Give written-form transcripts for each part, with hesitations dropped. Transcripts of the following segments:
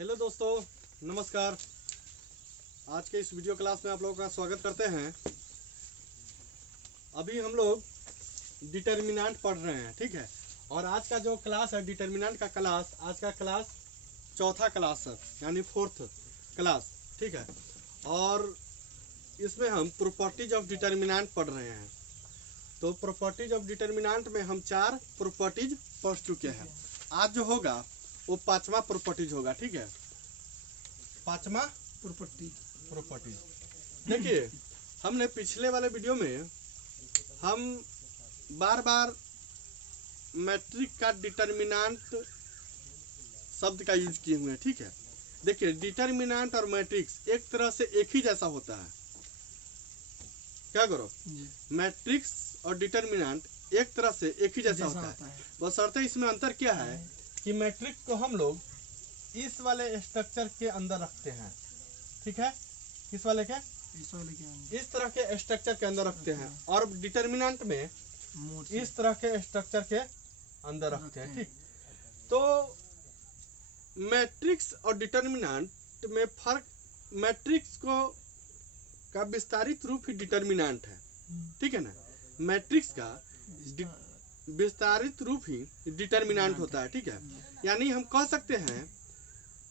Hello दोस्तों, नमस्कार। आज के इस वीडियो क्लास में आप लोगों का स्वागत करते हैं। अभी हम लोग डिटर्मिनेंट पढ़ रहे हैं, ठीक है। और आज का जो क्लास है डिटर्मिनेंट का क्लास, आज का क्लास चौथा क्लास है, यानी फोर्थ क्लास, ठीक है। और इसमें हम प्रॉपर्टीज ऑफ डिटर्मिनेंट पढ़ रहे हैं। तो प्रॉपर्टीज ऑफ डिटर्मिनेंट में हम 4 प्रॉपर्टीज पढ़ चुके हैं। आज जो होगा वो 5वां प्रॉपर्टीज होगा, ठीक है। 5वां प्रॉपर्टीज। देखिए, हमने पिछले वाले वीडियो में हम बार बार मैट्रिक का डिटर्मिनेंट शब्द का यूज किए हुए हैं, ठीक है। देखिए, डिटर्मिनेंट और मैट्रिक्स एक तरह से एक ही जैसा होता है। क्या करो, मैट्रिक्स और डिटर्मिनेंट एक तरह से एक ही जैसा होता है। बशर्ते इसमें अंतर क्या है कि मैट्रिक्स को हम लोग इस वाले स्ट्रक्चर के अंदर रखते हैं, ठीक है। किस वाले के? इस तरह के स्ट्रक्चर के अंदर रखते हैं। और डिटर्मिनेंट में इस तरह के स्ट्रक्चर के अंदर रखते हैं, ठीक। तो मैट्रिक्स और डिटर्मिनेंट में फर्क, मैट्रिक्स का विस्तारित रूप ही डिटर्मिनेंट है, ठीक है ना। मैट्रिक्स का विस्तारित रूप ही डिटर्मिनेंट होता है, ठीक है। यानी हम कह सकते हैं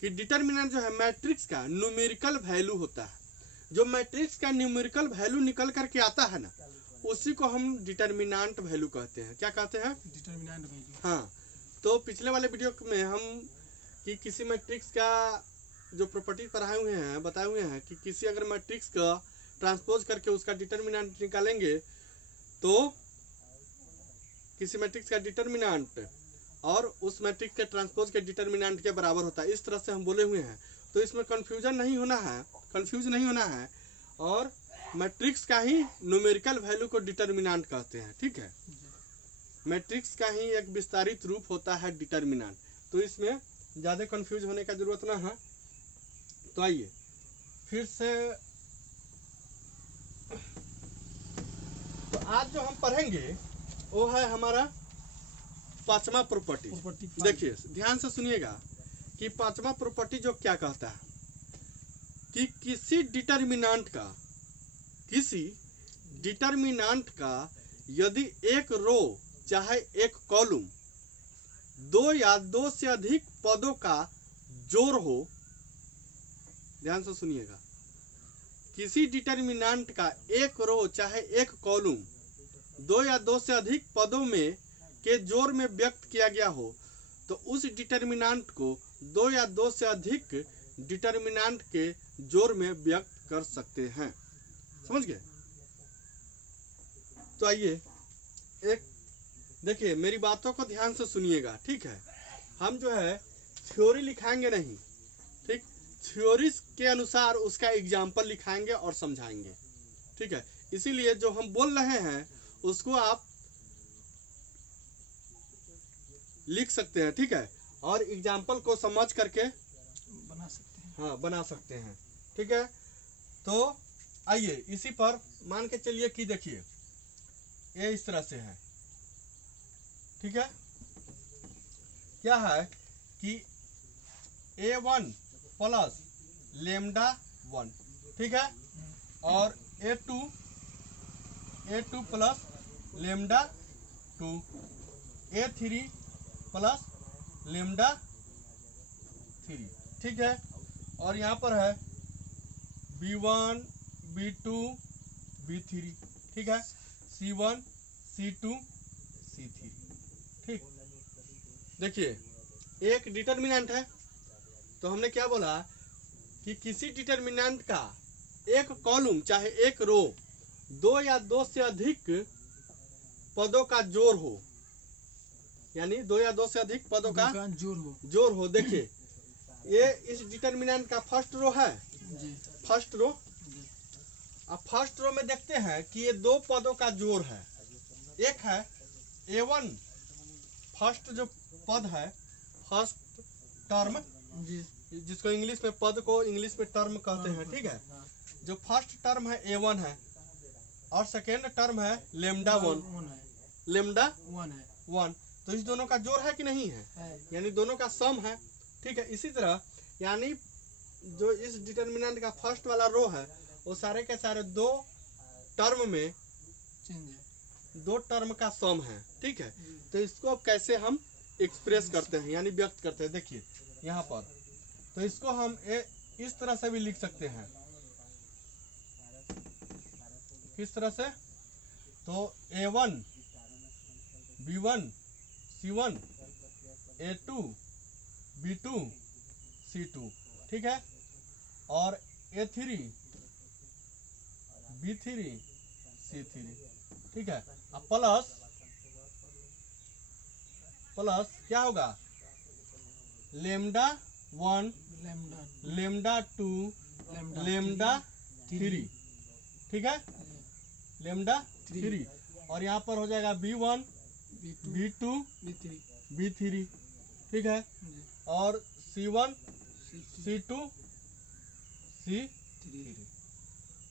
कि डिटर्मिनेंट जो है मैट्रिक्स का न्यूमेरिकल वैल्यू होता है। जो मैट्रिक्स का न्यूमेरिकल वैल्यू निकल करके आता है ना, उसी को हम डिटर्मिनेंट वैल्यू कहते हैं। क्या कहते हैं? Determinant value. हाँ, तो पिछले वाले वीडियो में हम कि किसी मैट्रिक्स का जो प्रॉपर्टी पढ़ाए हुए हैं, बताए हुए हैं कि किसी अगर मैट्रिक्स का ट्रांसपोज करके उसका डिटर्मिनेंट निकालेंगे तो किसी मैट्रिक्स का डिटर्मिनेंट और उस मैट्रिक्स के ट्रांसपोज के डिटर्मिनेंट के बराबर होता है। इस तरह से हम बोले हुए हैं, तो इसमें कंफ्यूज नहीं होना है। और मैट्रिक्स का ही न्यूमेरिकल वैल्यू को डिटर्मिनेंट कहते हैं, ठीक है। मैट्रिक्स का ही एक विस्तारित रूप होता है डिटर्मिनेंट। तो इसमें ज़्यादा कंफ्यूज होने का जरूरत ना है। तो आइए फिर से, तो आज जो हम पढ़ेंगे वो है हमारा 5वां प्रॉपर्टी। देखिए, ध्यान से सुनिएगा कि 5वां प्रॉपर्टी जो क्या कहता है कि किसी डिटर्मिनेंट का यदि एक रो चाहे एक कॉलम 2 या 2 से अधिक पदों का जोड़ हो। ध्यान से सुनिएगा, किसी डिटर्मिनेंट का एक रो चाहे एक कॉलम 2 या 2 से अधिक पदों में के जोड़ में व्यक्त किया गया हो, तो उस डिटर्मिनेंट को 2 या 2 से अधिक डिटर्मिनेंट के जोड़ में व्यक्त कर सकते हैं। समझ गए? तो आइए, एक देखिए, मेरी बातों को ध्यान से सुनिएगा, ठीक है। हम जो है थ्योरी लिखाएंगे नहीं, ठीक। थ्योरी के अनुसार उसका एग्जाम्पल लिखाएंगे और समझाएंगे, ठीक है। इसीलिए जो हम बोल रहे हैं उसको आप लिख सकते हैं, ठीक है। और एग्जाम्पल को समझ करके बना सकते हैं। हाँ, बना सकते हैं, ठीक है। तो आइए इसी पर मान के चलिए कि देखिए, ये इस तरह से है, ठीक है। क्या है कि A1 प्लस लेमडा 1, ठीक है। और A2 plus lambda 2, A3 plus lambda 3, ठीक है। और यहाँ पर है B1 B2 B3, ठीक है। C1 C2 C3, ठीक। देखिए, एक डिटर्मिनेंट है, तो हमने क्या बोला कि किसी डिटर्मिनेंट का एक कॉलम चाहे एक रो 2 या 2 से अधिक पदों का जोड़ हो, यानी 2 या 2 से अधिक पदों का जोड़ हो। देखिए, ये इस डिटर्मिनेंट का फर्स्ट रो है, फर्स्ट रो। अब फर्स्ट रो में देखते हैं कि ये 2 पदों का जोड़ है। एक है A1, फर्स्ट जो पद है, फर्स्ट टर्म, जिसको इंग्लिश में पद को इंग्लिश में टर्म कहते हैं, ठीक है। जो फर्स्ट टर्म है A1 है और सेकेंड टर्म है लेमडा 1। तो इस दोनों का जोड़ है कि नहीं है? यानी दोनों का सम है, ठीक है। इसी तरह यानी जो इस डिटर्मिनेंट का फर्स्ट वाला रो है वो सारे के सारे दो टर्म में चेंज है। दो टर्म का सम है, ठीक है। तो इसको अब कैसे हम एक्सप्रेस करते हैं यानी व्यक्त करते हैं, देखिए यहाँ पर। तो इसको हम इस तरह से भी लिख सकते हैं। किस तरह से? तो A1 B1 C1 A2 B2 C2, ठीक है। और A3 B3 C3, ठीक है। अब प्लस क्या होगा? लेमडा 1 लेमडा 2 लेमडा 3, ठीक है। लेमडा 3 और यहाँ पर हो जाएगा B1 B2 B3, ठीक है। और C1 C2 C3।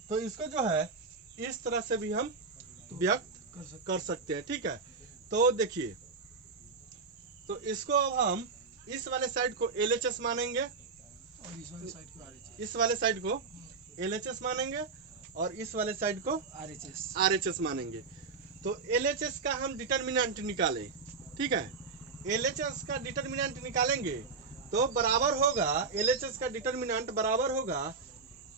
तो इसको जो है इस तरह से भी हम व्यक्त कर सकते हैं, ठीक है। तो देखिए, तो इसको अब हम इस वाले साइड को LHS मानेंगे और इस वाले साइड को LHS मानेंगे और इस वाले साइड को RHS मानेंगे। तो LHS का हम डिटर्मिनेंट निकालें, ठीक है। LHS का डिटर्मिनेंट निकालेंगे तो बराबर होगा, LHS का डिटर्मिनेंट बराबर होगा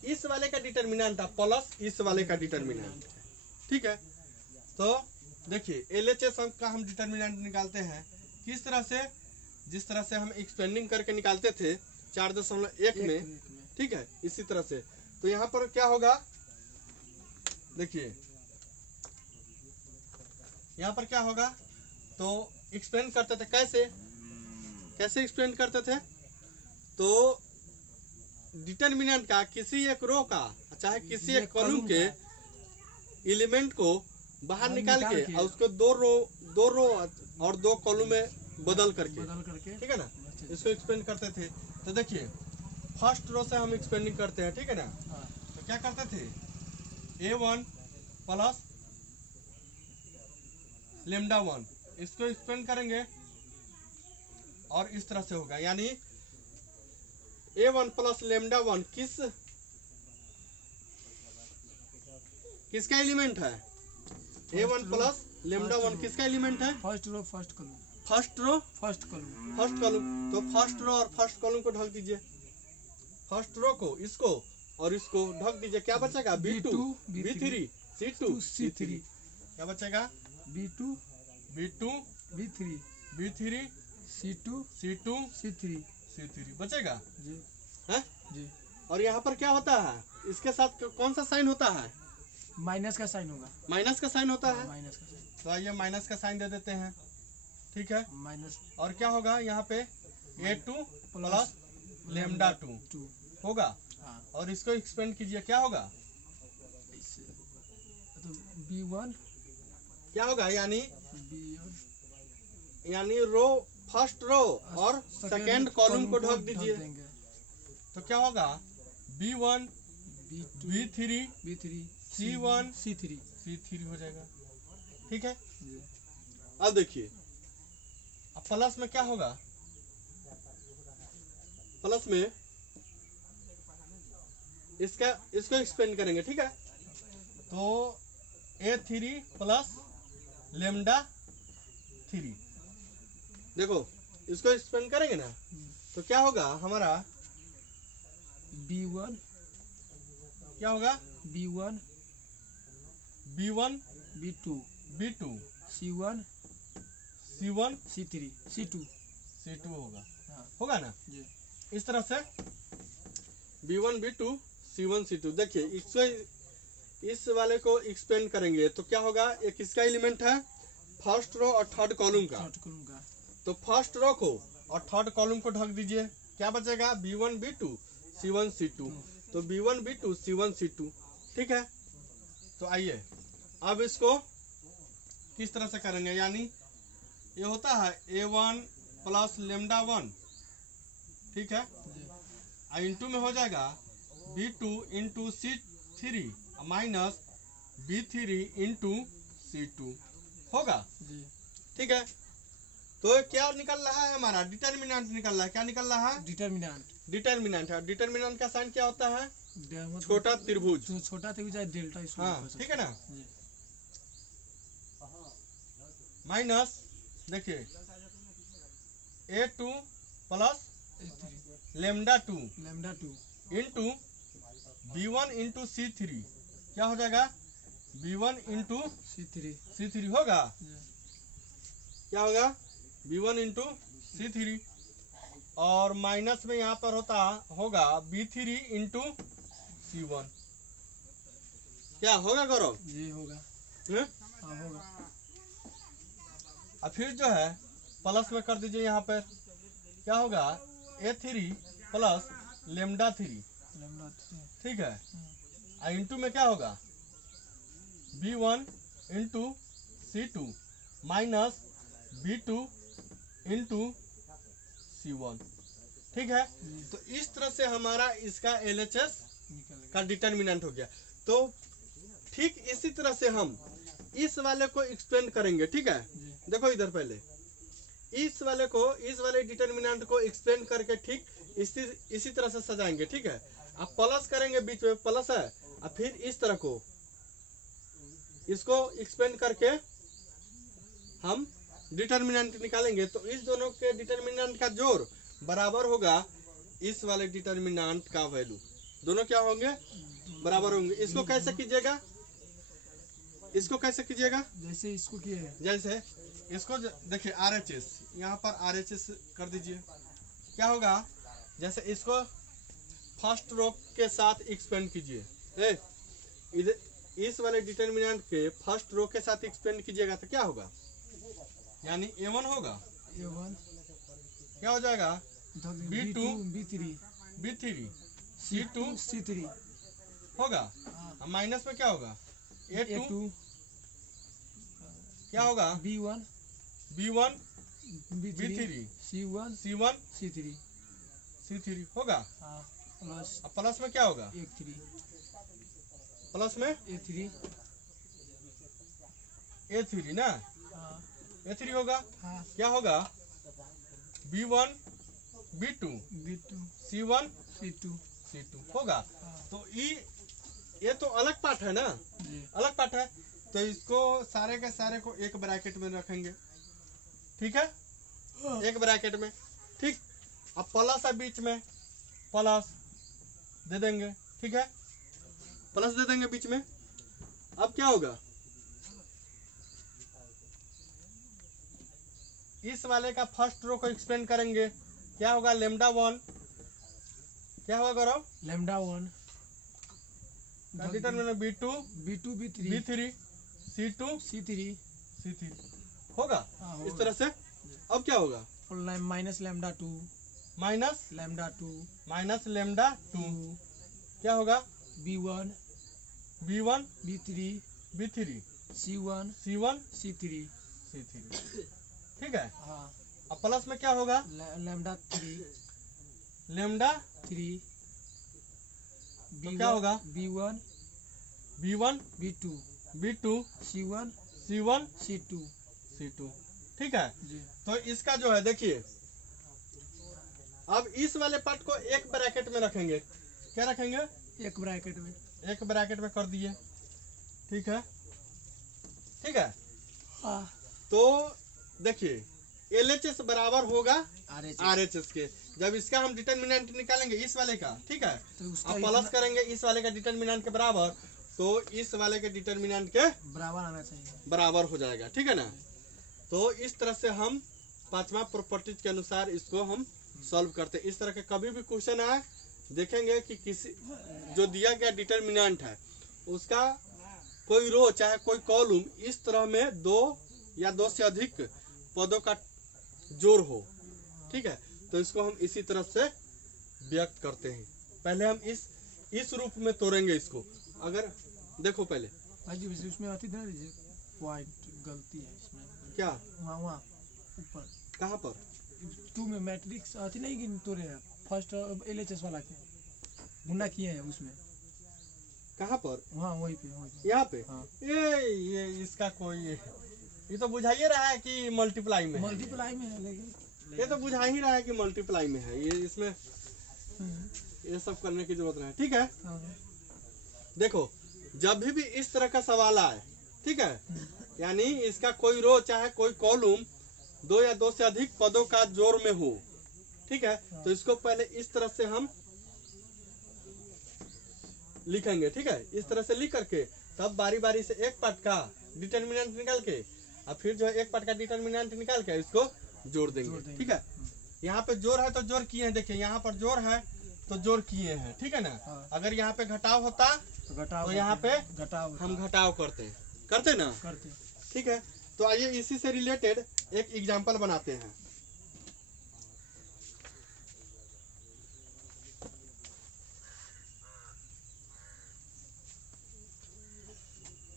इस वाले का डिटर्मिनेंट प्लस इस वाले का डिटर्मिनेंट, ठीक है। तो देखिए LHS का हम डिटर्मिनेंट निकालते हैं किस तरह से? जिस तरह से हम एक्सपेंडिंग करके निकालते थे 4.1 में, ठीक है, इसी तरह से। तो यहाँ पर क्या होगा? देखिए यहाँ पर क्या होगा? तो एक्सपेंड करते थे कैसे एक्सपेंड करते थे? तो डिटर्मिनेंट का किसी एक रो का चाहे किसी एक कॉलम के एलिमेंट को बाहर निकाल के और उसको दो रो और दो कॉलम में बदल करके, ठीक है ना, इसको एक्सपेंड करते थे। तो देखिए फर्स्ट रो से हम एक्सपेंडिंग करते हैं, ठीक है ना। तो क्या करते थे? A1 प्लस लेमडा 1 इसको एक्सपेंड करेंगे और इस तरह से होगा, यानी A1 प्लस लेमडा 1 किसका एलिमेंट है? A1 प्लस लेमडा 1 किसका एलिमेंट है? First row first column. तो फर्स्ट रो और फर्स्ट कॉलम को ढक दीजिए, फर्स्ट रो को इसको और इसको ढक दीजिए। क्या बचेगा? B2 B3 C2 C3। क्या बचेगा? B2 B3 C2 C3 बचेगा जी, है जी। और यहाँ पर क्या होता है? इसके साथ कौन सा साइन होता है? माइनस का साइन होगा। माइनस का साइन होता है। माइनस का साइन। तो आइए माइनस का साइन दे देते हैं, ठीक है। माइनस और क्या होगा यहाँ पे? A2 प्लस लेमडा 2 होगा। और इसको एक्सपेंड कीजिए, क्या होगा? तो B1 क्या होगा? यानी B1 रो फर्स्ट रो और सेकेंड कॉलम को ढक दीजिए। तो क्या होगा? B1 B3 C1 C3 हो जाएगा, ठीक है। अब देखिए अब प्लस में क्या होगा? प्लस में इसको एक्सपेंड करेंगे, ठीक है। तो A3 प्लस लेमडा 3, देखो इसको एक्सपेंड करेंगे ना तो क्या होगा हमारा? B1 क्या होगा? B1 B2 C1 C2 होगा ना जी। इस तरह से B1 B2 C1 C2। देखिए इसको इस वाले को एक्सपेंड करेंगे तो क्या होगा? एक किसका एलिमेंट है? फर्स्ट रो और थर्ड कॉलम का। तो फर्स्ट रो को और थर्ड कॉलम को ढक दीजिए, क्या बचेगा? B1 B2 C1 C2। तो B1 B2 C1 C2, ठीक है। तो आइए अब इसको किस तरह से करेंगे? यानी ये होता है A1 प्लस लेमडा 1, ठीक है। इंटू में हो जाएगा B2 into C3 minus B3 into C2 होगा, ठीक है। तो क्या निकल रहा है हमारा डिटर्मिनेंट निकल रहा है। क्या निकल रहा है? डिटर्मिनेंट। डिटर्मिनेंट है। डिटर्मिनेंट का साइन क्या होता है? मतलब छोटा त्रिभुज। जो छोटा त्रिभुज है डेल्टा इसको हाँ बोल सकते ठीक है ना। हैं। जी। माइनस देखिए A2 plus lambda 2 lambda 2 into B1 into C3 क्या हो जाएगा? B1 into C3। C3 होगा। जी। क्या होगा? B1 इंटू C3 और माइनस में यहाँ पर होगा B3 इंटू C1। क्या होगा गौरव? जी होगा। हैं? हाँ होगा। और फिर जो है प्लस में कर दीजिए यहाँ पर। क्या होगा? A3 plus lambda 3 lambda 3। ठीक है। और इंटू में क्या होगा? B1 into C2 minus B2 into C1 ठीक है। तो इस तरह से हमारा इसका LHS निकल गया। का डिटर्मिनेंट हो गया। तो ठीक इसी तरह से हम इस वाले को एक्सप्लेन करेंगे। ठीक है, जी। देखो इधर पहले इस वाले डिटर्मिनेंट को एक्सप्लेन करके ठीक इसी तरह से सजाएंगे। ठीक है, अब प्लस करेंगे, बीच में प्लस है, और फिर इस तरह को इसको एक्सप्लेन करके हम डिटर्मिनेंट निकालेंगे। तो इस दोनों के डिटर्मिनेंट का जोड़ बराबर होगा इस वाले डिटर्मिनेंट का वैल्यू। दोनों क्या होंगे? बराबर होंगे। इसको कैसे कीजिएगा? इसको कैसे कीजिएगा? जैसे इसको किए हैं। जैसे इसको देखिए RHS, यहाँ पर RHS कर दीजिए। क्या होगा? जैसे इसको फर्स्ट रो के साथ एक्सपेंड कीजिए। इधर इस वाले डिटर्मिनेंट के फर्स्ट रो के साथ एक्सपेंड कीजिएगा तो क्या होगा? यानी A1 होगा। A1 क्या हो जाएगा? B2 B3 B3 C2 C3 होगा। हाँ। माइनस में क्या होगा? A2 क्या होगा? B1 B1 B3 C1 C1 C3 C3 होगा। हाँ प्लस अब प्लस में क्या होगा? A3 प्लस में A3 A3 ना, हाँ A3 होगा। हाँ क्या होगा? B1 B2 B2 C1 C2 C2 होगा। हाँ तो ये तो अलग पार्ट है ना, जी। अलग पार्ट है। तो इसको सारे के सारे को एक ब्रैकेट में रखेंगे। ठीक है, एक ब्रैकेट में। ठीक, अब प्लस है बीच में, प्लस दे देंगे। ठीक है, प्लस दे देंगे बीच में। अब क्या होगा? इस वाले का फर्स्ट रो को एक्सपेंड करेंगे। क्या होगा? लेमडा 1 क्या होगा गौरव? Lambda 1 determinant B2 B2 B3 B3 C2 C3 C3 होगा। हाँ, इस होगा। तरह से अब क्या होगा? और minus lambda 2 minus lambda 2 lambda 2 क्या होगा? B1 B1 B3 B3 C1 C1 C3 C3 ठीक है। हाँ अब प्लस में क्या होगा? लैम्डा 3 लेमडा 3 तो क्या होगा? B1 B1 B2 B2 C1 C1 C2 C2 ठीक है। जी। तो इसका जो है देखिए, अब इस वाले पार्ट को एक ब्रैकेट में रखेंगे। क्या रखेंगे? एक ब्रैकेट में। एक ब्रैकेट में कर दिए। ठीक है, ठीक है। हाँ तो देखिए LHS बराबर होगा RHS RHS के। जब इसका हम डिटर्मिनेंट निकालेंगे इस वाले का, ठीक है, तो उसका अब प्लस करेंगे इस वाले का डिटर्मिनेंट के बराबर, तो इस वाले के डिटर्मिनेंट के बराबर आना चाहिए। बराबर हो जाएगा। ठीक है ना। तो इस तरह से हम पांचवा प्रॉपर्टीज के अनुसार इसको हम सॉल्व करते हैं। इस तरह के कभी भी क्वेश्चन आए, देखेंगे कि किसी जो दिया गया डिटर्मिनेंट है उसका कोई रो चाहे कोई कॉलम इस तरह में दो या दो से अधिक पदों का जोड़ हो। ठीक है, तो इसको हम इसी तरह से व्यक्त करते हैं। पहले हम इस रूप में तोड़ेंगे इसको। अगर देखो पहले भाई जी वैसे उसमें आती ना पॉइंट गलती है इसमें। क्या? वहाँ ऊपर कहाँ पर? 2 में मैट्रिक्स आती नहीं कि तोड़े हैं फर्स्ट LHS वाला के गुना किए हैं उसमें। कहाँ पर? वहाँ वहीं पे यहाँ पे। हाँ। ये इसका कोई ये तो बुझा ही रहा है कि मल्टीप्लाई में है। मल्टीप्लाई में है लेकिन ये तो बुझा ही रहा है कि मल्टीप्लाई में है, ये इसमें ये सब करने की जरूरत नहीं, ठीक है। हाँ। देखो जब भी इस तरह का सवाल आए, ठीक है, यानी इसका कोई रो चाहे कोई कॉलम दो या दो से अधिक पदों का जोड़ में हो, ठीक है, तो इसको पहले इस तरह से हम लिखेंगे, ठीक है। इस तरह से लिख करके तब बारी बारी से एक पार्ट का डिटर्मिनेंट निकाल के और फिर जो है एक पार्ट का डिटर्मिनेंट निकाल के इसको जोड़ देंगे, ठीक है। यहाँ पे जोड़ है तो जोड़ किए हैं, देखिए यहाँ पर जोड़ है तो जोड़ किए हैं, ठीक है ना। हाँ। अगर यहाँ पे घटाव होता तो यहाँ पे हम घटाव करते ना, ठीक है। तो आइए इसी से रिलेटेड एक एग्जाम्पल बनाते हैं।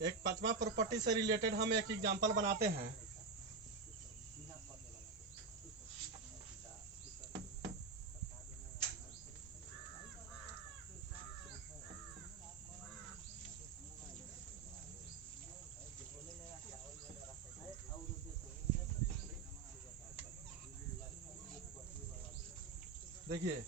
एक 5वां प्रॉपर्टी से रिलेटेड हम एक एग्जांपल बनाते हैं। देखिए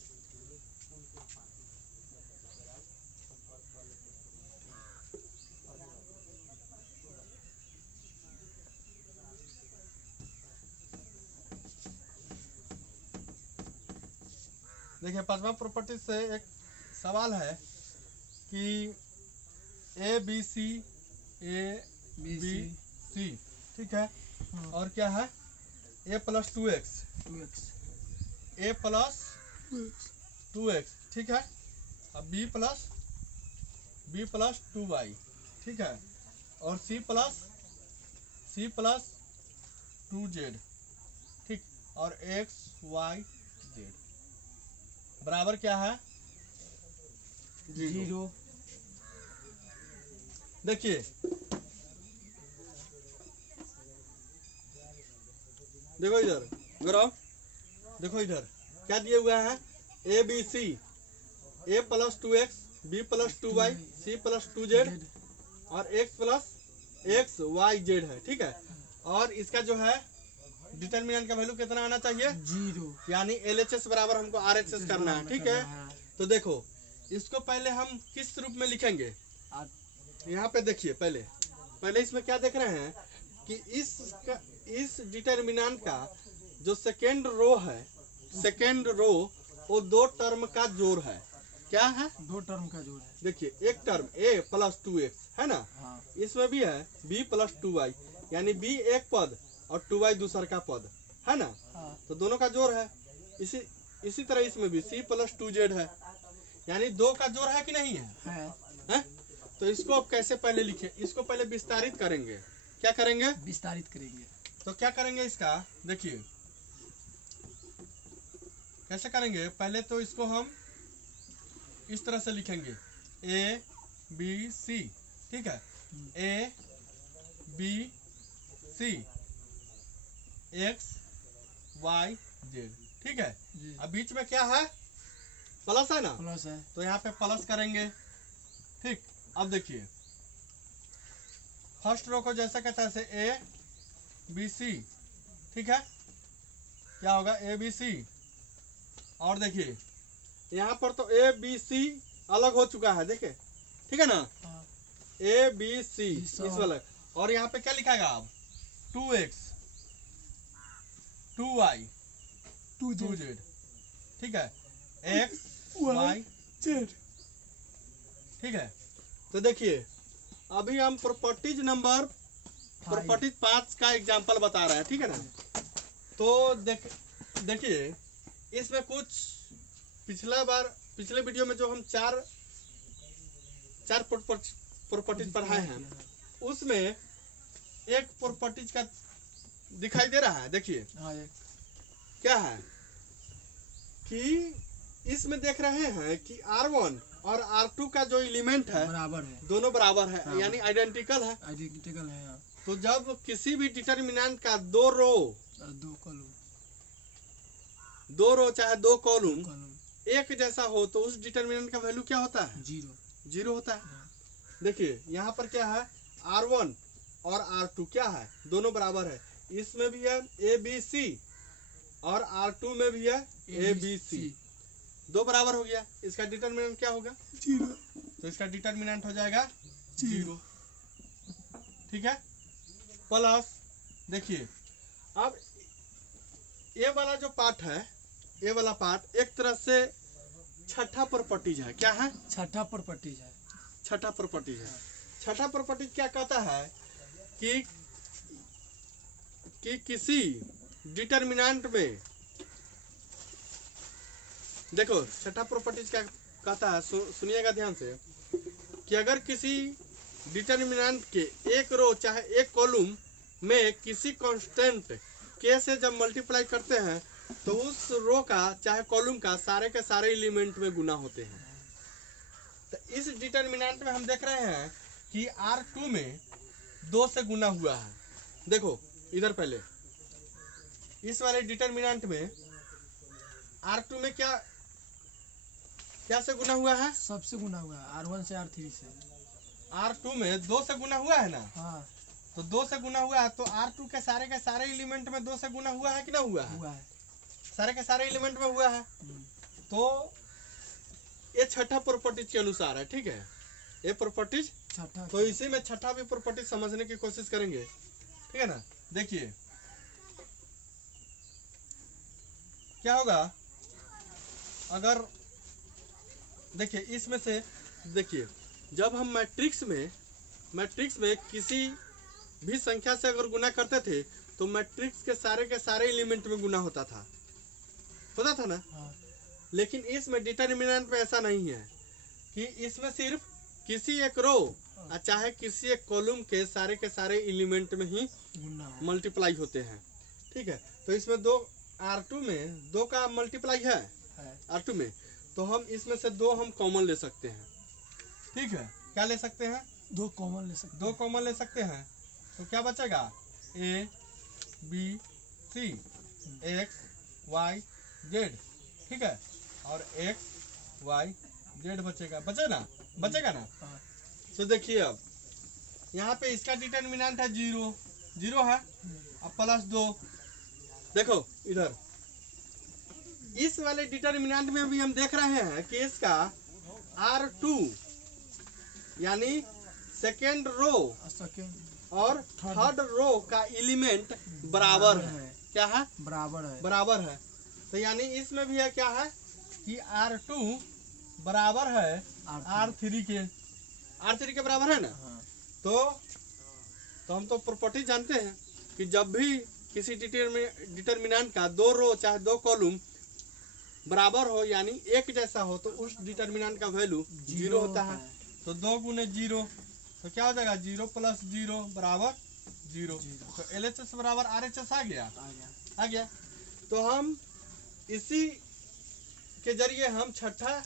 देखिए 5वां प्रॉपर्टी से एक सवाल है कि ए बी सी, ठीक है, और क्या है a plus 2x, a plus 2x, ठीक है, अब b प्लस 2y, ठीक है, और c प्लस 2z, ठीक, और x y z बराबर क्या है 0। देखिए देखो इधर गौरव, देखो इधर क्या दिए हुआ है A B C, A plus 2x, B plus 2y, C plus 2z और x y z है, ठीक है। और इसका जो है डिटर्मिनेंट का वैल्यू कितना आना चाहिए 0, यानी LHS बराबर हमको RHS करना है, ठीक है। तो देखो इसको पहले हम किस रूप में लिखेंगे, यहाँ पे देखिए पहले इसमें क्या देख रहे हैं कि इस डिटर्मिनेंट का जो सेकेंड रो वो दो टर्म का जोड़ है। क्या है 2 टर्म का जोड़ है। देखिए एक टर्म a प्लस 2x है ना, हाँ। इसमें भी है b प्लस 2y, यानी b एक पद और 2y दूसरा का पद है ना, हाँ। तो दोनों का जोड़ है। इसी तरह इसमें भी c प्लस 2z है, यानी दो का जोड़ है कि नहीं है? तो इसको अब कैसे पहले लिखे, इसको पहले विस्तारित करेंगे। क्या करेंगे? विस्तारित करेंगे। तो क्या करेंगे इसका, देखिए कैसे करेंगे। पहले तो इसको हम इस तरह से लिखेंगे a b c, ठीक है, a b c x y z, ठीक है। अब बीच में क्या है प्लस है ना, प्लस है, तो यहाँ पे प्लस करेंगे, ठीक। अब देखिए फर्स्ट रो को जैसा कहता है ए बी सी, ठीक है, क्या होगा ए बी सी। और देखिए यहाँ पर तो ए बी सी अलग हो चुका है, देखे, ठीक है ना, ए बी सी इस वाला। और यहाँ पे क्या लिखाएगा अब 2x 2y 2z, ठीक है, x y z, ठीक है। तो देखिए अभी हम प्रॉपर्टीज 5 का एग्जांपल बता रहे हैं, ठीक है ना। तो देखिए इसमें कुछ पिछले वीडियो में जो हम चार प्रॉपर्टीज पढ़ाए हैं, उसमें एक प्रॉपर्टीज का दिखाई दे रहा है। देखिए क्या है कि इसमें देख रहे हैं कि R1 और R2 का जो एलिमेंट है बराबर है, दोनों बराबर है, यानी आइडेंटिकल है। हाँ। तो जब किसी भी डिटर्मिनेंट का दो रो चाहे दो कॉलम एक जैसा हो तो उस डिटर्मिनेंट का वैल्यू क्या होता है 0 होता है। देखिए यहाँ पर क्या है R1 और R2 क्या है, दोनों बराबर है। इसमें भी है ABC और R2 में भी है ABC, दो बराबर हो गया। इसका डिटरमिनेंट क्या होगा, 0। तो इसका डिटरमिनेंट हो जाएगा 0, ठीक है। प्लस देखिए अब ये वाला जो पार्ट है, ये वाला पार्ट एक तरह से छठा प्रॉपर्टीज है। क्या है, छठा प्रॉपर्टीज है। छठा प्रॉपर्टीज है। छठा प्रॉपर्टीज क्या कहता है कि किसी डिटरमिनेंट में, देखो छठा प्रॉपर्टीज क्या कहता है, सुनिएगा ध्यान से, कि अगर किसी डिटरमिनेंट के एक रो चाहे एक कॉलम में किसी कांस्टेंट के से जब मल्टीप्लाई करते हैं तो उस रो का चाहे कॉलम का सारे के सारे एलिमेंट में गुना होते हैं। तो इस डिटरमिनेंट में हम देख रहे हैं कि R2 में 2 से गुना हुआ है। देखो इधर पहले इस वाले डिटरमिनेंट में R2 में क्या से गुना हुआ है, सबसे गुना हुआ है, R1 से R3 से। R2 में 2 से गुना हुआ है ना, हाँ, तो 2 से गुना हुआ है, तो R2 के सारे एलिमेंट में 2 से गुना हुआ है कि ना हुआ है, हुआ है। सारे के सारे एलिमेंट में हुआ है। तो ये छठा प्रॉपर्टीज के अनुसार है, ठीक है, ये प्रॉपर्टीज छठा। तो इसी में छठा भी प्रॉपर्टीज समझने की कोशिश करेंगे, ठीक है ना। देखिए क्या होगा अगर, देखिए इसमें से, देखिए जब हम मैट्रिक्स में किसी भी संख्या से अगर गुना करते थे तो मैट्रिक्स के सारे एलिमेंट में गुना होता था ना। हाँ। लेकिन इसमें डिटरमिनेंट में ऐसा नहीं है कि इसमें सिर्फ किसी एक रो चाहे किसी एक कॉलम के सारे एलिमेंट में ही मल्टीप्लाई होते हैं, ठीक है। तो इसमें R2 में 2 का मल्टीप्लाई है R2 में, तो हम इसमें से 2 हम कॉमन ले सकते हैं, ठीक है। क्या ले सकते हैं, 2 कॉमन ले सकते हैं। तो क्या बचेगा, A B C X Y Z, ठीक है, और X Y Z बचेगा ना। हाँ। तो देखिए अब यहाँ पे इसका डिटरमिनेंट है 0 है, अब प्लस 2, देखो इधर इस वाले डिटरमिनेंट में भी हम देख रहे हैं कि इसका R2 यानी सेकेंड रो और थर्ड रो का एलिमेंट बराबर है। क्या है, बराबर है। तो यानी इसमें भी है क्या है कि R2 बराबर है R3 के बराबर है ना। हाँ। तो हम तो प्रॉपर्टी जानते हैं कि जब भी किसी डिटरमिनेंट का 2 रो चाहे 2 कॉलम बराबर हो यानी एक जैसा हो तो उस डिटरमिनेंट का वैल्यू 0 होता है। तो 2 गुने 0 तो क्या हो जाएगा, 0 + 0 बराबर 0। तो LHS बराबर RHS आ गया। तो हम इसी के जरिए हम छठा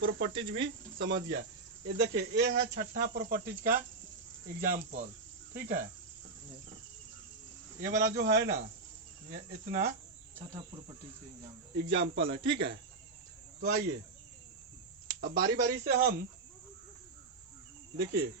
प्रॉपर्टीज भी समझ गया। ये देखिए ये है छठा प्रॉपर्टीज का एग्जाम्पल, ठीक है। ये वाला जो है ना, ये इतना छठा प्रॉपर्टीज एग्जाम्पल है, ठीक है। तो आइए अब बारी बारी से हम देखिए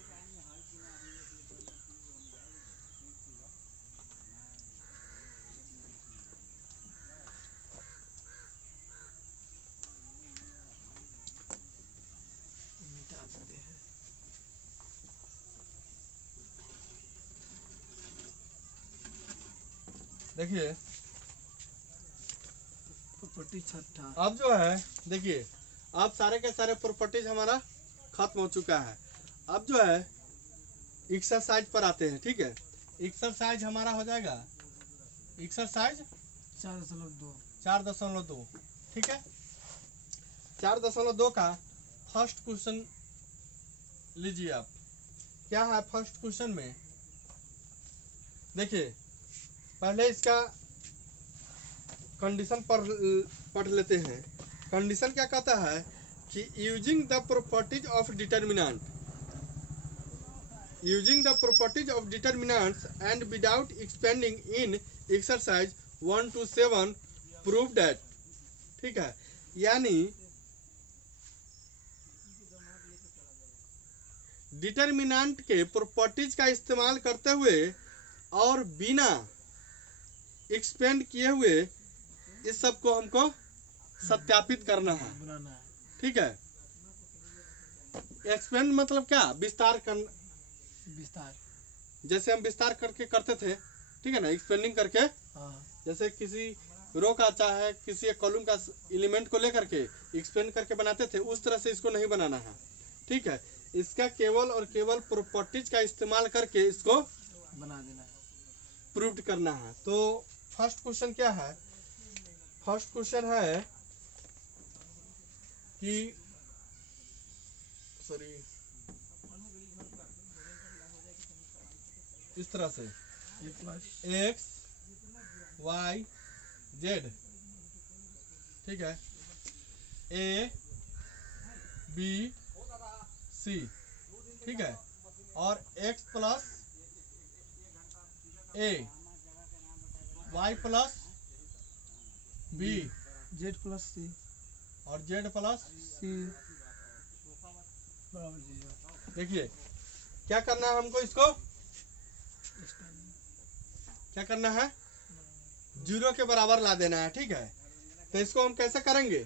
प्रॉपर्टी छठा। अब जो है देखिए अब सारे के सारे प्रॉपर्टीज हमारा खत्म हो चुका है। अब जो है एक्सरसाइज पर आते हैं, ठीक है। एक्सरसाइज हमारा हो जाएगा एक्सरसाइज 4.2, ठीक है। 4.2 का फर्स्ट क्वेश्चन लीजिए आप। क्या है फर्स्ट क्वेश्चन में, देखिए पहले इसका कंडीशन पढ़ लेते हैं। कंडीशन क्या कहता है कि using the properties of determinants and without expanding in exercise 1 to 7 prove that, ठीक है। यानी डिटर्मिनेंट के प्रॉपर्टीज का इस्तेमाल करते हुए और बिना एक्सपेंड किए हुए इस सब को हमको सत्यापित करना है। बनाना है। ठीक है, एक्सपेंड मतलब क्या, विस्तार करना, विस्तार, जैसे हम विस्तार करके करते थे, ठीक है ना, एक्सपेंडिंग करके, हाँ, जैसे किसी रो का चाहे किसी एक कॉलम का एलिमेंट को लेकर के एक्सपेंड करके बनाते थे, उस तरह से इसको नहीं बनाना है। ठीक है, इसका केवल और केवल प्रॉपर्टीज का इस्तेमाल करके इसको बना देना है, प्रूव्ड करना है। तो फर्स्ट क्वेश्चन क्या है, फर्स्ट क्वेश्चन है कि सॉरी इस तरह से एक्स वाई जेड, ठीक है, ए बी सी, ठीक है, और X plus A, Y plus B, Z plus C, और जेड प्लस सी बराबर जीरो। देखिए क्या करना है हमको, इसको क्या करना है, जीरो के बराबर ला देना है। ठीक है, तो इसको हम कैसे करेंगे,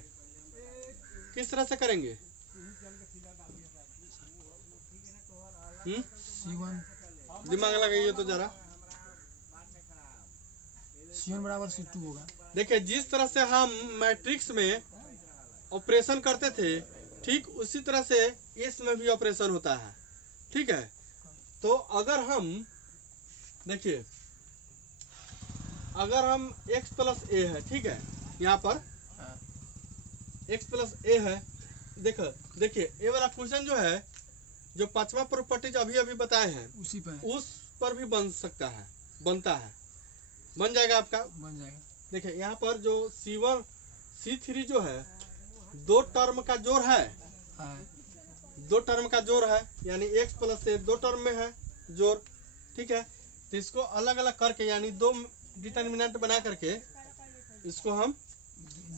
किस तरह से करेंगे, C1 दिमाग लगाइए तो जरा। C1 बराबर C2 होगा। देखिए जिस तरह से हम मैट्रिक्स में ऑपरेशन करते थे, ठीक उसी तरह से इसमें भी ऑपरेशन होता है। ठीक है, तो अगर हम देखिए, अगर हम x प्लस ए है, ठीक है, यहाँ पर x प्लस ए है, देखो देखिए ये वाला क्वेश्चन जो है, जो पांचवा प्रॉपर्टीज अभी अभी बताए हैं उसी पर उस पर भी बन सकता है, बनता है, बन जाएगा आपका, बन जाएगा। देखिए यहाँ पर जो C1 C3 जो है, दो टर्म का जोड़ है, हाँ, दो टर्म का जोड़ है, यानी x प्लस ए दो टर्म में है जोड़। ठीक है, तो इसको अलग अलग करके यानी दो डिटर्मिनेंट बना करके इसको हम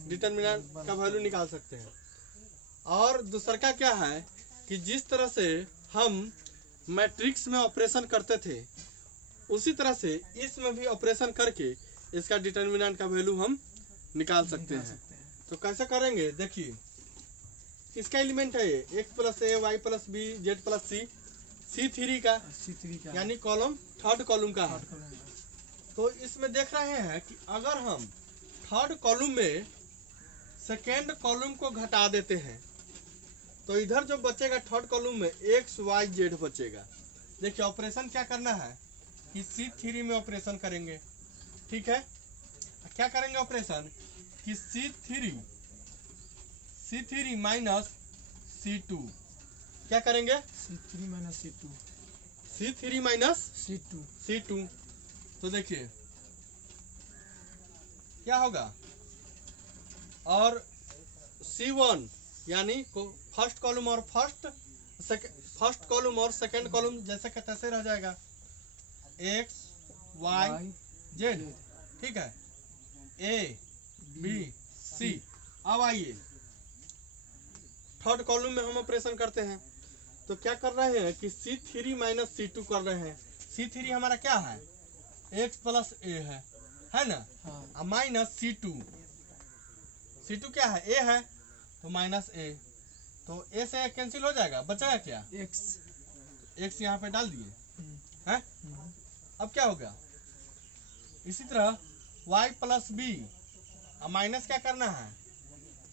डिटर्मिनेंट का वैल्यू निकाल सकते हैं। और दूसरा का क्या है कि जिस तरह से हम मैट्रिक्स में ऑपरेशन करते थे, उसी तरह से इसमें भी ऑपरेशन करके इसका डिटर्मिनेंट का वैल्यू हम निकाल सकते हैं। तो कैसे करेंगे, देखिए किसका एलिमेंट है ये, X plus A, Y plus B, Z plus C, C3 का, C3 का यानी कॉलम थर्ड कॉलम का है। थर्ड कॉलम का। तो इसमें देख रहे हैं कि अगर हम थर्ड कॉलम में सेकेंड कॉलम को घटा देते हैं, तो इधर जो बचेगा थर्ड कॉलम में एक्स वाई जेड बचेगा। देखिए ऑपरेशन क्या करना है कि C3 में ऑपरेशन करेंगे। ठीक है, क्या करेंगे ऑपरेशन कि C3 माइनस C2, क्या करेंगे, C3 minus C2, C3 minus C2, तो देखिए क्या होगा, और C1 यानी फर्स्ट कॉलम और फर्स्ट कॉलम और सेकंड कॉलम जैसे का तैसे रह जाएगा, एक्स वाई जेड। ठीक है, ए बी सी। अब आइए थर्ड कॉलम में हम ऑपरेशन करते हैं, तो क्या कर रहे हैं कि C3 माइनस C2 कर रहे हैं। C3 हमारा क्या है, x प्लस ए है ना, हाँ, माइनस C2 क्या है, a है, तो माइनस ए, तो a से कैंसिल हो जाएगा, बचेगा क्या, x यहाँ पे डाल दिए हैं। अब क्या होगा, इसी तरह y प्लस बी, माइनस क्या करना है,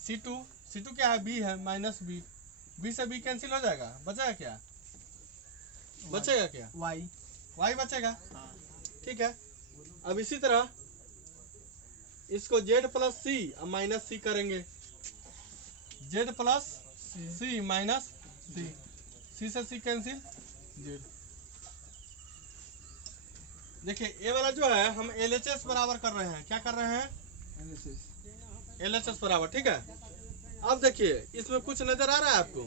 C2 क्या है, b है, माइनस b से b कैंसिल हो जाएगा, बचेगा क्या, बचेगा क्या, y बचेगा। हाँ, ठीक है, अब इसी तरह इसको z प्लस सी माइनस सी करेंगे, z प्लस सी माइनस सी से सी कैंसिल z। देखिए ये वाला जो है हम LHS बराबर कर रहे हैं, क्या कर रहे हैं, LHS बराबर। ठीक है, अब देखिए इसमें कुछ नजर आ रहा है आपको,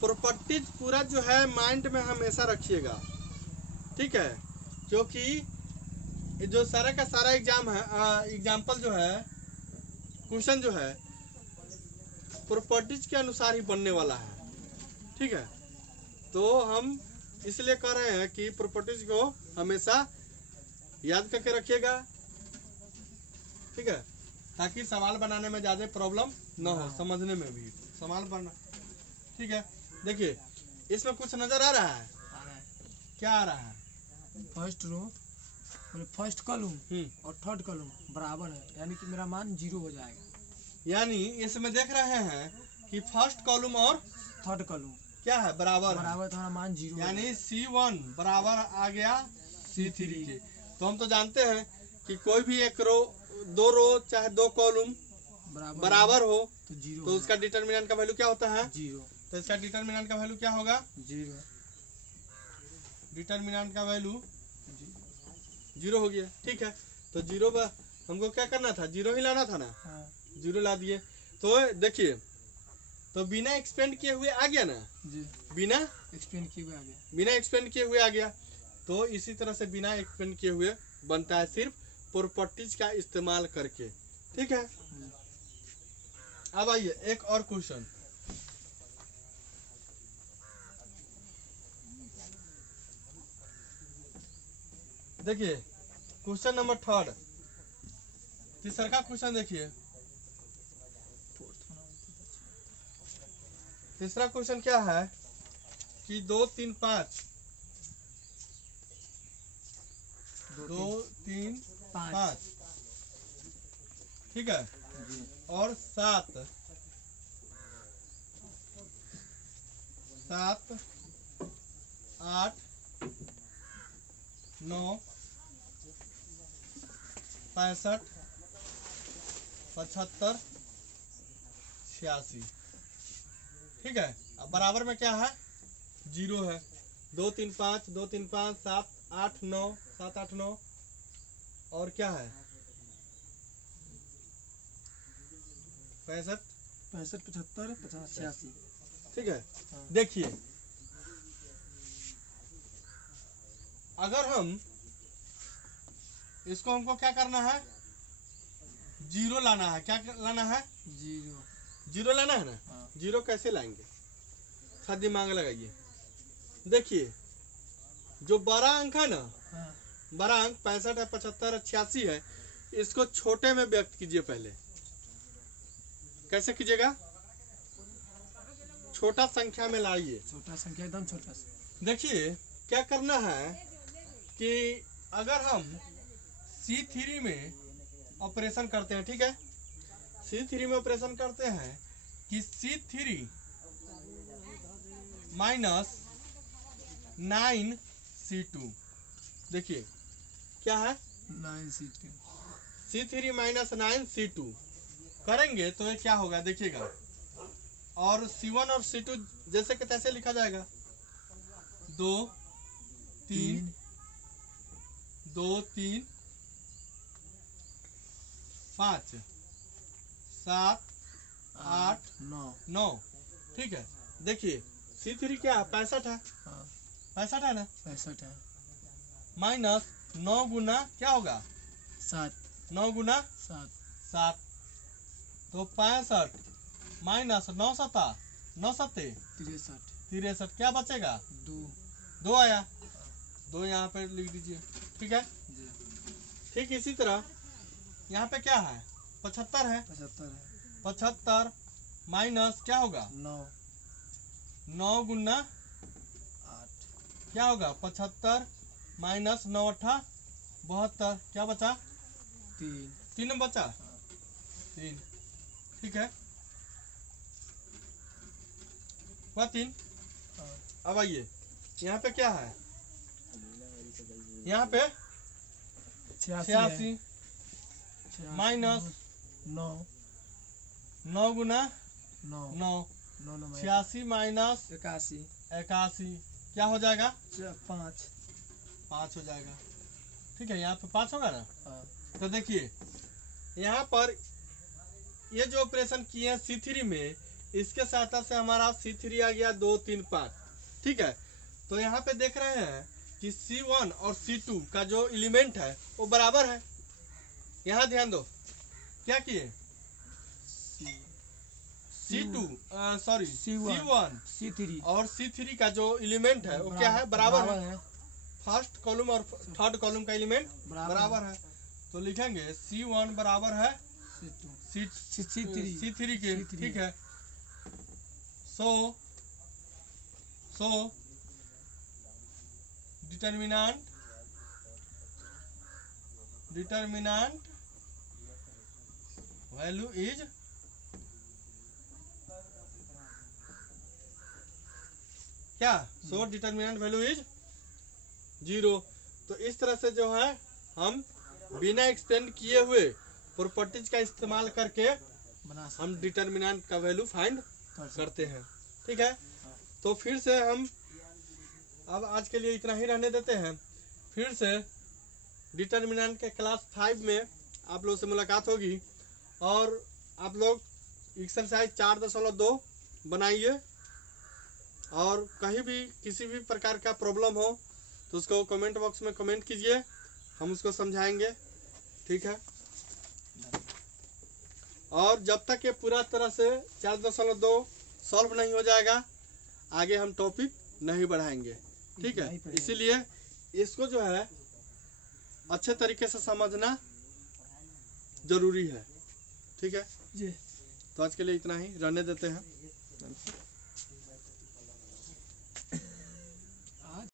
प्रॉपर्टीज पूरा जो है माइंड में हमेशा रखिएगा। ठीक है, क्योंकि जो सारा का सारा एग्जाम है, एग्जाम्पल जो है, क्वेश्चन जो है प्रॉपर्टीज के अनुसार ही बनने वाला है। ठीक है, तो हम इसलिए कह रहे हैं कि प्रॉपर्टीज को हमेशा याद करके रखिएगा, ठीक है, ताकि सवाल बनाने में ज्यादा प्रॉब्लम ना हो, समझने में भी सवाल बना, ठीक है। देखिए इसमें कुछ नजर आ रहा है, क्या आ रहा है? फर्स्ट रो फर्स्ट कॉलम और थर्ड कॉलम बराबर है, यानी कि मेरा मान 0 हो जाएगा। यानी इसमें देख रहे हैं कि फर्स्ट कॉलम और थर्ड कॉलम क्या है, बराबर बराबर, तो हमारा मान 0 यानी C1 बराबर आ गया C3 के। तो हम तो जानते हैं कि कोई भी एक रो, दो रो चाहे दो कॉलम बराबर हो तो उसका डिटर्मिनेंट का वैल्यू क्या होता है? 0। तो इसका डिटर्मिनेंट का वैल्यू क्या होगा? 0। डिटर्मिनेंट का वैल्यू 0 हो गया, ठीक है। तो 0 पर हमको क्या करना था? 0 ही लाना था ना, 0 ला दिए। तो देखिए, तो बिना एक्सपेंड किए हुए आ गया ना जी, बिना एक्सपेंड किए हुए आ गया, बिना एक्सपेंड किए हुए आ गया। तो इसी तरह से बिना एक्सपेंड किए हुए बनता है सिर्फ प्रॉपर्टीज का इस्तेमाल करके, ठीक है। अब आइए एक और क्वेश्चन, देखिए क्वेश्चन नंबर 3, तीसरा का क्वेश्चन देखिए। तीसरा क्वेश्चन क्या है कि 2 3 5 2 3 5, ठीक है, और 7 7 8 9 65 75 86, ठीक है। अब बराबर में क्या है? 0 है। 2 3 5 2 3 5 7 8 9 7 8 9 और क्या है? 65 75 50 86, ठीक है। देखिए अगर हम इसको, हमको क्या करना है? 0 लाना है। क्या लाना है? 0 लाना है ना। 0 कैसे लाएंगे? थोड़ा दिमाग लगाइए। देखिए जो बड़ा अंक है ना, बड़ा अंक 65 है, 75 है, 86 है, इसको छोटे में व्यक्त कीजिए। पहले कैसे कीजिएगा? छोटा संख्या में लाइए, छोटा संख्या एकदम छोटा। देखिए क्या करना है कि अगर हम C3 में ऑपरेशन करते हैं, ठीक है, C3 में ऑपरेशन करते हैं कि C3 माइनस 9C2, देखिए क्या है? 9C2, C3 माइनस 9C2 करेंगे तो ये क्या होगा देखिएगा। और C1 और C2 जैसे कि तैसे लिखा जाएगा। 2 3 2 3 5 7 8 9, ठीक है। देखिए C3 क्या है? 65 है, 65 है ना, 65 है, माइनस 9 गुना क्या होगा? 7, 9 गुना 7, तो 65 माइनस 9 7 9 7 63, क्या बचेगा? 2 आया, 2 यहाँ पे लिख दीजिए, ठीक है। ठीक इसी तरह यहाँ पे क्या है? 75 है, 75 माइनस क्या होगा? 9 गुना 8, क्या होगा? 75 माइनस 9 8 72, क्या बचा? 3 बचा, 3, ठीक है, वह 3। अब आइए यहाँ पे क्या है? यहाँ पे 86 माइनस 9 गुना 9, 86 माइनस 81, क्या हो जाएगा? 5 हो जाएगा, ठीक है। यहाँ पे 5 होगा ना। तो देखिए यहाँ पर ये जो ऑपरेशन किए हैं C3 में, इसके सहायता से हमारा C3 आ गया 2 3 5, ठीक है। तो यहाँ पे देख रहे हैं कि C1 और C2 का जो एलिमेंट है वो बराबर है। यहाँ ध्यान दो, क्या किए? C2 सॉरी C1 C3 और C3 का जो एलिमेंट है वो क्या है, बराबर है। है। फर्स्ट कॉलम और थर्ड कॉलम का एलिमेंट बराबर है, तो लिखेंगे C1 बराबर है C3 के, ठीक है। सो डिटर्मिनेंट वैल्यू इज क्या, सो डिटर्मिनेंट वैल्यू इज 0। तो इस तरह से जो है हम बिना एक्सटेंड किए हुए प्रॉपर्टीज का इस्तेमाल करके हम डिटर्मिनेंट का वैल्यू फाइंड करते हैं, ठीक है। तो फिर से हम अब आज के लिए इतना ही रहने देते हैं। फिर से डिटर्मिनेंट के क्लास 5 में आप लोगों से मुलाकात होगी और आप लोग एक्सरसाइज 4.2 बनाइए और कहीं भी किसी भी प्रकार का प्रॉब्लम हो तो उसको कमेंट बॉक्स में कमेंट कीजिए, हम उसको समझाएंगे, ठीक है। और जब तक ये पूरा तरह से 4.2 सॉल्व नहीं हो जाएगा आगे हम टॉपिक नहीं बढ़ाएंगे, ठीक है। इसीलिए इसको जो है अच्छे तरीके से समझना जरूरी है, ठीक है। जी। तो आज के लिए इतना ही रहने देते हैं।